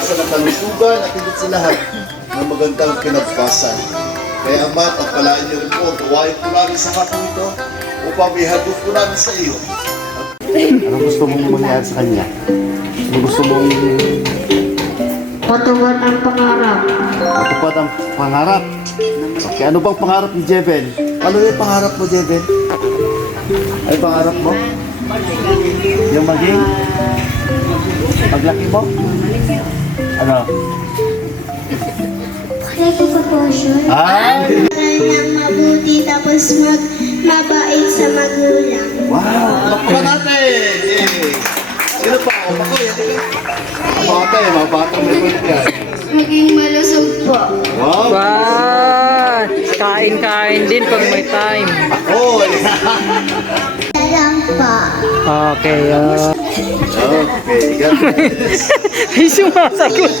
kalikasan at kalusugan at higit sa lahat ng magandang kinabukasan. Kaya Ama, pagpalain niyo rin po, gawain po namin sa hapon ito upang ihagod po namin sa iyo. Ano gusto mong mangyari sa kanya? Ano gusto mong... Matupad ang pangarap. Matupad ang pangarap. Okay, ano bang pangarap ni Jebel? Ano yung pangarap mo, Jebel? Ay, pangarap mo? Yung maging? Paglaki mo? Ano? Proportion. Ay! Kanyang mabuti tapos mabait sa magulang. Wow! Lakpan natin! Yay! Sino pa? O, Makoy, hindi ka? Mga batang may kulit yan. Maging malusog po. Wow! Wow! Kain-kain din pag may time. Oh! Salam po. Okay, Okay, yan. ay sumasagot.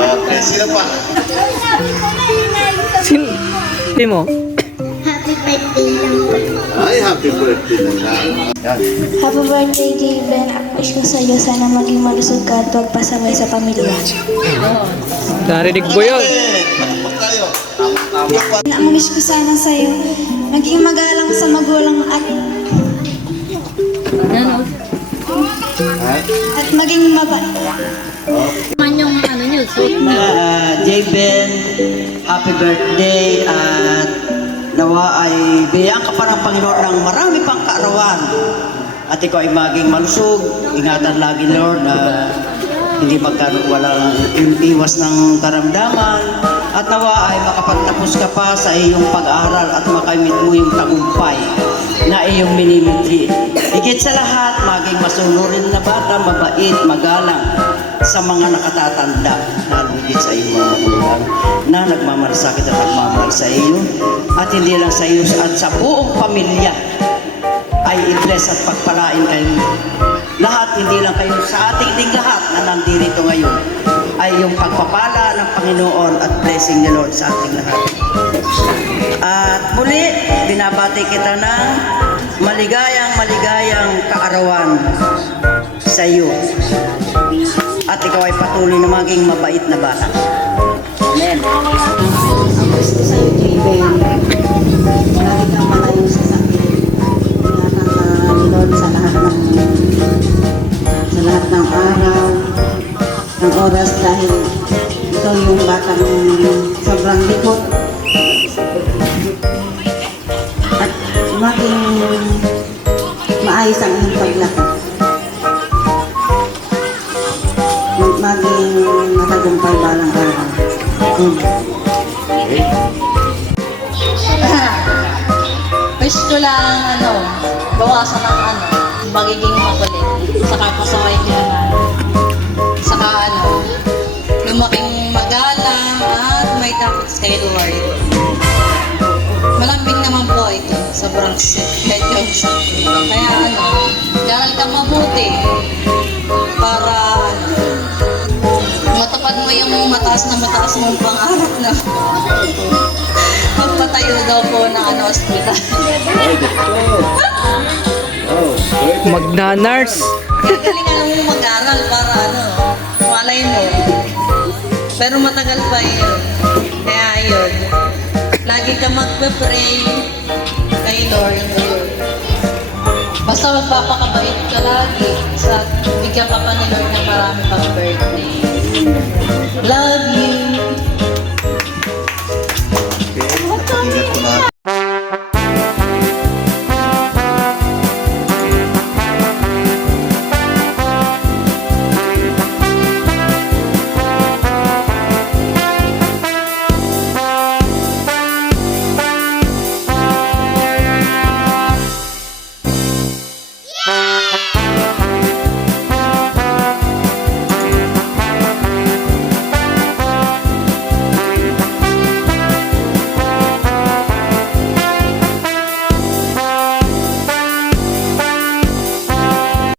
Okay, sino pa? Sino mo? Happy birthday lang po. Ay, happy birthday na lang. Yan. Happy birthday, Javen. Ang wish ko sa'yo, sana maging malusog ka at huwag pasaway sa pamilya. Narinig mo yun? Takpak tayo. Tama. Ang wish ko sana sa'yo, maging magalang sa magulang at maging mabait. Javen, happy birthday at nawa ay biyayaan ka pa ng Panginoon ng marami pang kaarawan at ikaw ay maging malusog. Ingatan lagi, Lord, na hindi walang iwas ng karamdaman at nawa ay makapagtapos ka pa sa iyong pag-aaral at makamit mo yung tagumpay na iyong minimitri. Higit sa lahat, maging masunurin na bata, mabait, magalang sa mga nakatatanda, lalo higit sa iyong mga magulang na nagmamalasakit at nagmamahal sa iyo at hindi lang sa iyo at sa buong pamilya ay i-bless at pagpalain kayo lahat, hindi lang kayo, sa ating ding lahat na nandito ngayon ay yung pagpapala ng Panginoon at blessing ni Lord sa ating lahat. At muli, binabati kita ng maligayang kaarawan sa iyo. At ikaw ay patuloy na maging mabait na bata. Amen. Ang gusto sa iyo, Javen, lagi kang malayo sa sakit. Ingatan ka ni Lord sa lahat ng araw, ng oras dahil ikaw yung batang sobrang likot. At maging maayos ang iyong paglaki. Maging matagumpay balang araw. Wish ko lang, bawasan ng magiging makulit. Saka pasaway ko na. Saka lumaking magalang at may takot kay Lord. Malambing naman po ito sa Bronx Medyo. Kaya dahil kang mabuti para matupad mo yung mataas mong pangarap na magpatayo daw po ng hospital. Magna-nurse. Galingan mo mag-aral para malay mo. Pero matagal pa yun. Kaya yun, lagi ka magpe-pray kay Lord. Basta magpapakabait ka lagi sa bigyan ka pa ni Lord ng marami pang birthday. Love you.